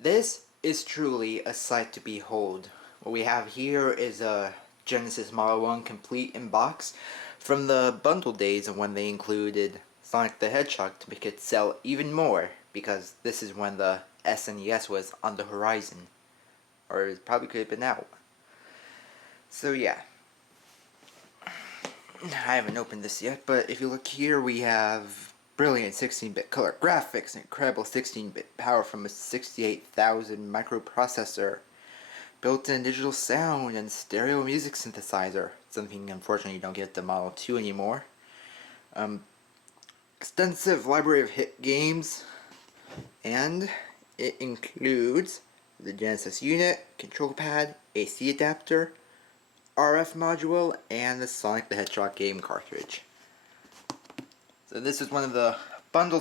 This is truly a sight to behold. What we have here is a Genesis Model 1 complete in box from the bundle days of when they included Sonic the Hedgehog to make it sell even more, because this is when the SNES was on the horizon. Or it probably could have been out. So yeah. I haven't opened this yet, but if you look here we have brilliant 16-bit color graphics, incredible 16-bit power from a 68,000 microprocessor, built-in digital sound, and stereo music synthesizer, something unfortunately you don't get the Model 2 anymore. Extensive library of hit games, and it includes the Genesis unit, control pad, AC adapter, RF module, and the Sonic the Hedgehog game cartridge. So this is one of the bundle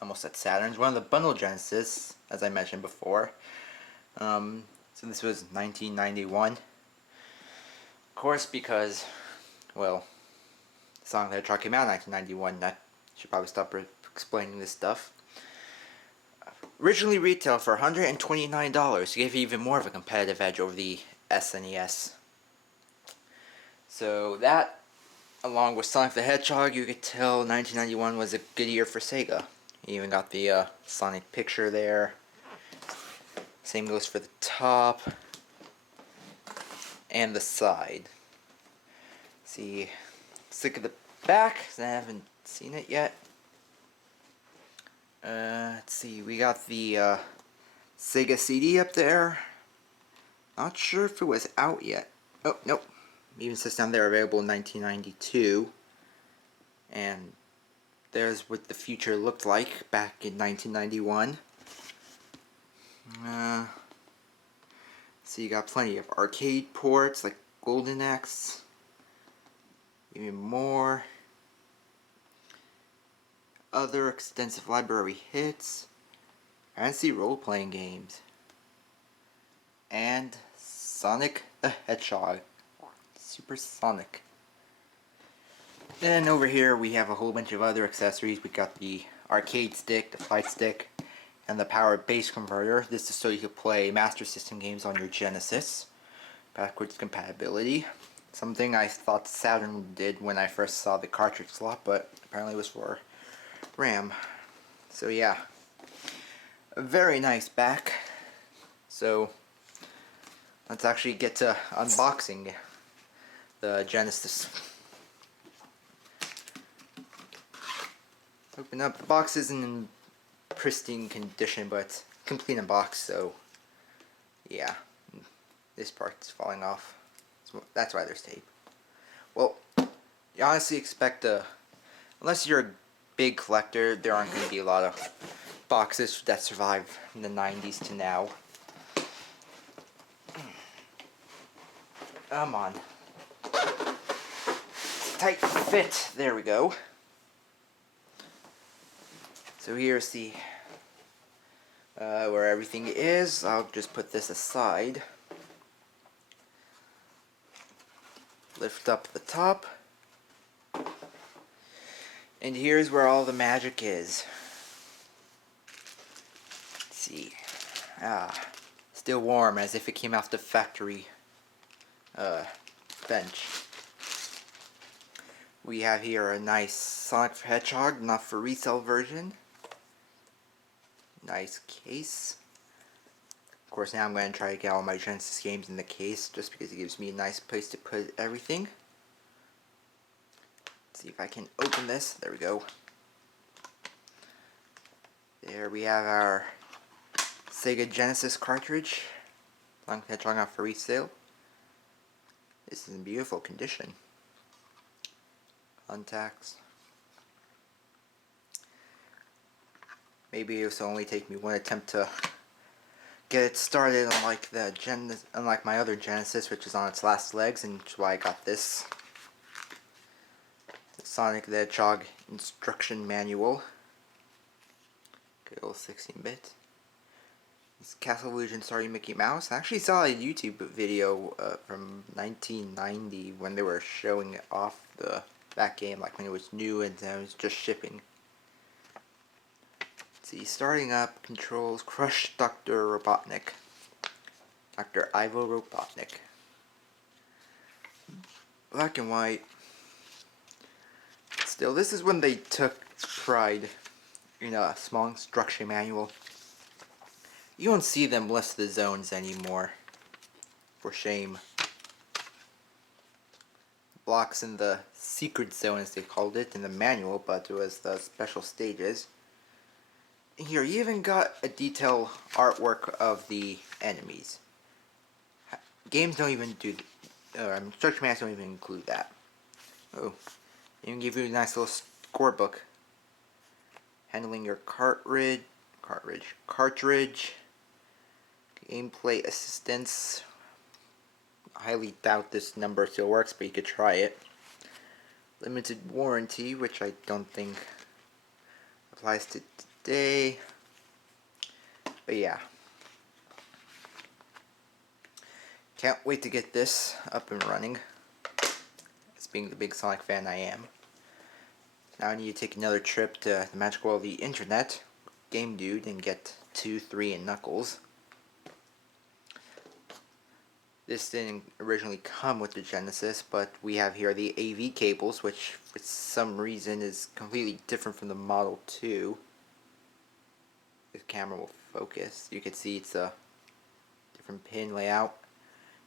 almost said Saturns, one of the bundle Genesis, as I mentioned before. So this was 1991. Of course, because, well, Sonic the Hedgehog came out in 1991. I should probably stop explaining this stuff. Originally retailed for $129 to give you even more of a competitive edge over the SNES. So that, along with Sonic the Hedgehog, you could tell 1991 was a good year for Sega. You even got the Sonic picture there. Same goes for the top and the side. See, let's look at the back, because I haven't seen it yet. Let's see, we got the Sega CD up there. Not sure if it was out yet. Oh, nope. Even says down there available in 1992. And there's what the future looked like back in 1991. So you got plenty of arcade ports like Golden Axe. Even more. Other extensive library hits. Fancy role-playing games. And Sonic the Hedgehog. Super Sonic. Then over here we have a whole bunch of other accessories. We got the arcade stick, the fight stick, and the power base converter. This is so you could play Master System games on your Genesis. Backwards compatibility. Something I thought Saturn did when I first saw the cartridge slot, but apparently it was for RAM. So yeah. A very nice back. So let's actually get to unboxing the Genesis. Open up. The box isn't in pristine condition, but it's complete in box, so yeah. This part's falling off. So that's why there's tape. Well, you honestly expect unless you're a big collector, there aren't going to be a lot of boxes that survive in the 90s to now. Come on. Tight fit. There we go. So here's the where everything is. I'll just put this aside. Lift up the top. And here's where all the magic is. Let's see. Still warm, as if it came off the factory bench. We have here a nice Sonic the Hedgehog, not for resale version. Nice case. Of course, now I'm going to try to get all my Genesis games in the case, just because it gives me a nice place to put everything. Let's see if I can open this. There we go. There we have our Sega Genesis cartridge. Sonic the Hedgehog not for resale. This is in beautiful condition. Contacts. Maybe it will only take me one attempt to get it started, unlike my other Genesis, which is on its last legs, and which is why I got this. The Sonic the Hedgehog instruction manual. Good old 16-bit. This Castle Illusion starring Mickey Mouse. I actually saw a YouTube video from 1990 when they were showing off that game, like when it was new and it was just shipping. See, starting up controls Crush Dr. Robotnik. Dr. Ivo Robotnik. Black and white. Still, this is when they took pride in a small instruction manual. You don't see them list the zones anymore. For shame. Blocks in the secret zone, as they called it in the manual, but it was the special stages. Here, you even got a detailed artwork of the enemies. Games don't even do, instruction manuals don't even include that. Oh, even give you a nice little scorebook. Handling your cartridge, gameplay assistance. I highly doubt this number still works, but you could try it. Limited warranty, which I don't think applies to today. But yeah. Can't wait to get this up and running. As being the big Sonic fan I am. Now I need to take another trip to the magic world of the internet, Game Dude, and get 2, 3, and Knuckles. This didn't originally come with the Genesis, but we have here the AV cables, which for some reason is completely different from the Model 2. This camera will focus. You can see it's a different pin layout.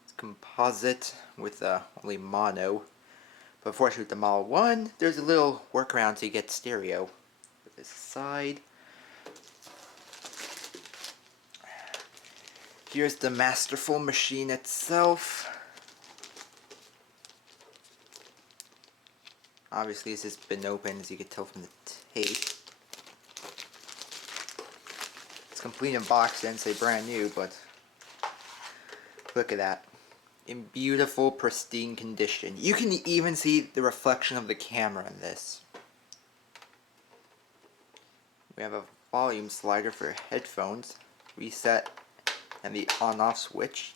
It's composite with only mono. But unfortunately with the Model 1, there's a little workaround to get stereo. Put this aside. Here's the masterful machine itself. Obviously this has been opened, as you can tell from the tape. It's complete in box, didn't say brand new, but look at that. In beautiful, pristine condition. You can even see the reflection of the camera in this. We have a volume slider for headphones, reset, and the on-off switch.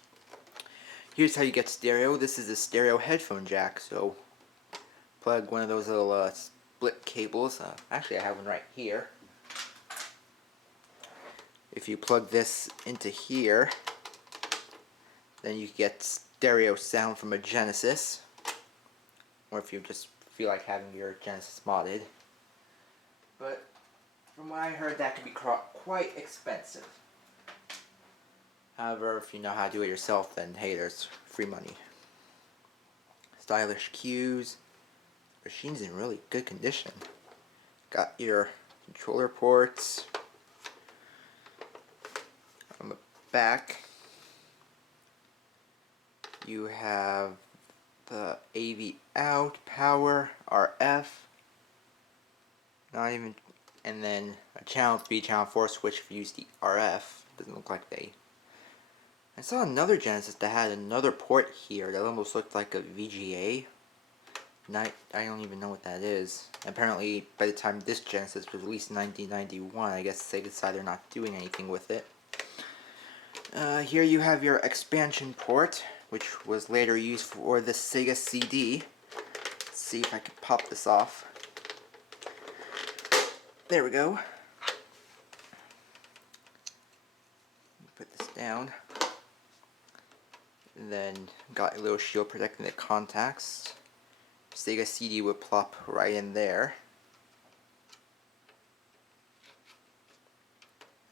Here's how you get stereo. This is a stereo headphone jack, so plug one of those little split cables. Actually, I have one right here. If you plug this into here, then you get stereo sound from a Genesis, or if you just feel like having your Genesis modded. But from what I heard, that could be quite expensive. However, if you know how to do it yourself, then hey, there's free money. Stylish cues. Machine's in really good condition. Got your controller ports. On the back, you have the AV out, power, RF, not even, and then a channel 3, channel 4 switch if you use the RF. Doesn't look like they. I saw another Genesis that had another port here that almost looked like a VGA. I don't even know what that is. Apparently, by the time this Genesis was released in 1991, I guess Sega decided they're not doing anything with it. Here you have your expansion port, which was later used for the Sega CD. Let's see if I can pop this off. There we go. Put this down. And then got a little shield protecting the contacts. Sega CD would plop right in there.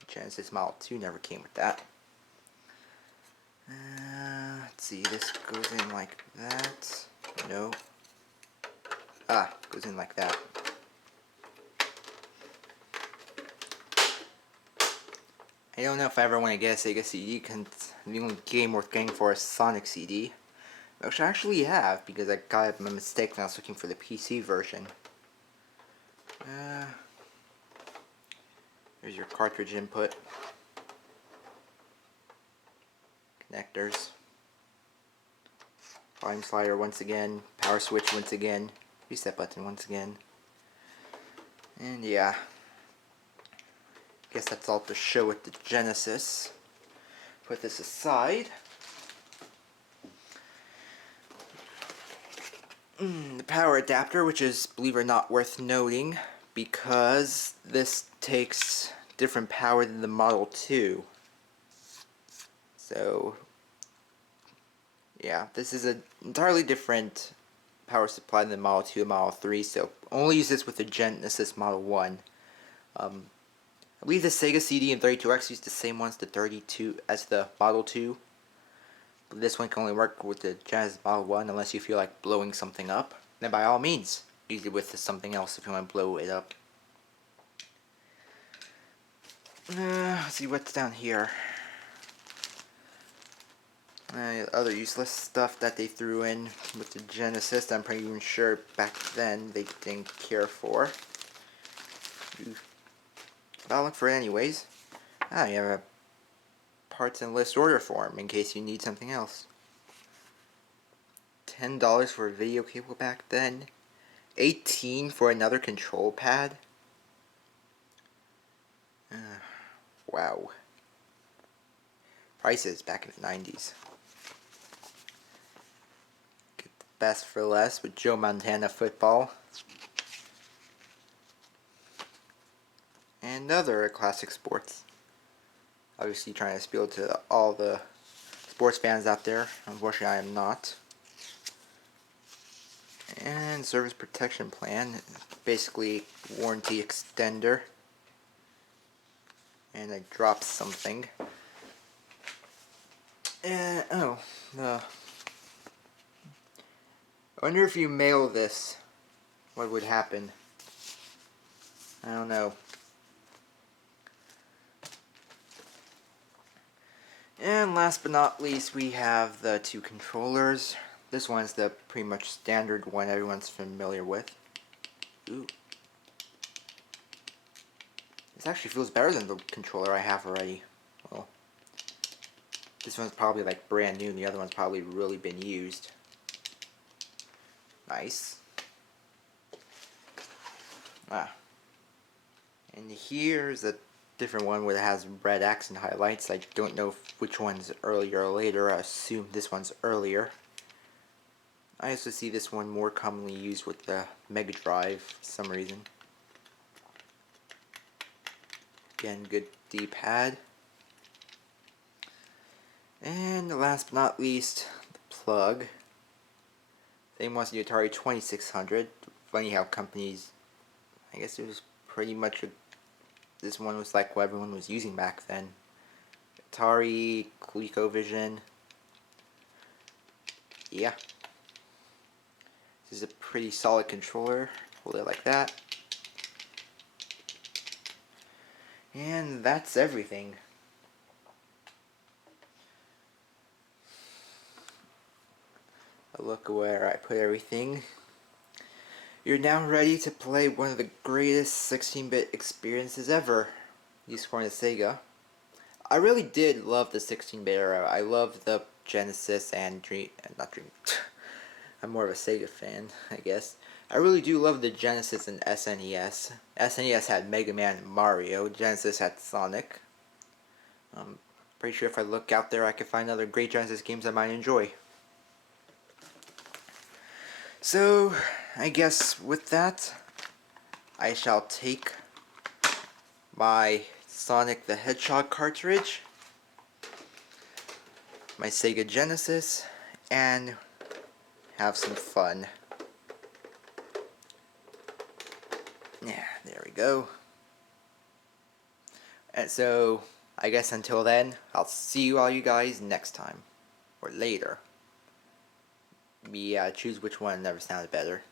Genesis Model 2 never came with that. Let's see, this goes in like that. No. Goes in like that. I don't know if I ever want to get a Sega CD, because the only game worth getting for is Sonic CD. Which I actually have, because I got a mistake when I was looking for the PC version. Here's your cartridge input. Connectors. Volume slider once again. Power switch once again. Reset button once again. And yeah. Guess that's all to show with the Genesis. Put this aside. The power adapter, which is, believe it or not, worth noting, because this takes different power than the Model 2. So, yeah, this is an entirely different power supply than the Model 2 and Model 3, so only use this with the Genesis Model 1. I believe the Sega CD and 32X use the same ones, the 32 as the Model 2. But this one can only work with the Genesis Model 1 unless you feel like blowing something up. Then by all means, use it with something else if you want to blow it up. Let's see what's down here. Other useless stuff that they threw in with the Genesis that I'm pretty even sure back then they didn't care for. But I'll look for it anyways. You have a parts and list order form in case you need something else. $10 for a video cable back then. $18 for another control pad. Wow. Prices back in the 90s. Get the best for less with Joe Montana football. And other classic sports. Obviously trying to appeal to all the sports fans out there. Unfortunately I am not. And service protection plan. Basically warranty extender. And I dropped something. And I wonder if you mail this, what would happen? I don't know. And last but not least, we have the two controllers. This one's the pretty much standard one everyone's familiar with. Ooh. This actually feels better than the controller I have already. Well, this one's probably like brand new and the other one's probably really been used. Nice. And here's a different one where it has red accent highlights. I don't know which one's earlier or later. I assume this one's earlier. I also see this one more commonly used with the Mega Drive for some reason. Again, good D-pad. And last but not least, the plug. Same one's the Atari 2600. Funny how companies, I guess it was pretty much this one was like what everyone was using back then. Atari, ColecoVision. Yeah. This is a pretty solid controller. Hold it like that. And that's everything. A look where I put everything. You're now ready to play one of the greatest 16-bit experiences ever, used for the Sega. I really did love the 16-bit era. I loved the Genesis and not Dream. I'm more of a Sega fan, I guess. I really do love the Genesis and SNES. SNES had Mega Man and Mario. Genesis had Sonic. I'm pretty sure if I look out there I can find other great Genesis games I might enjoy. So, I guess with that, I shall take my Sonic the Hedgehog cartridge, my Sega Genesis, and have some fun. Yeah, there we go. And so, I guess until then, I'll see you all you guys next time. Or later. Yeah, choose which one never sounded better.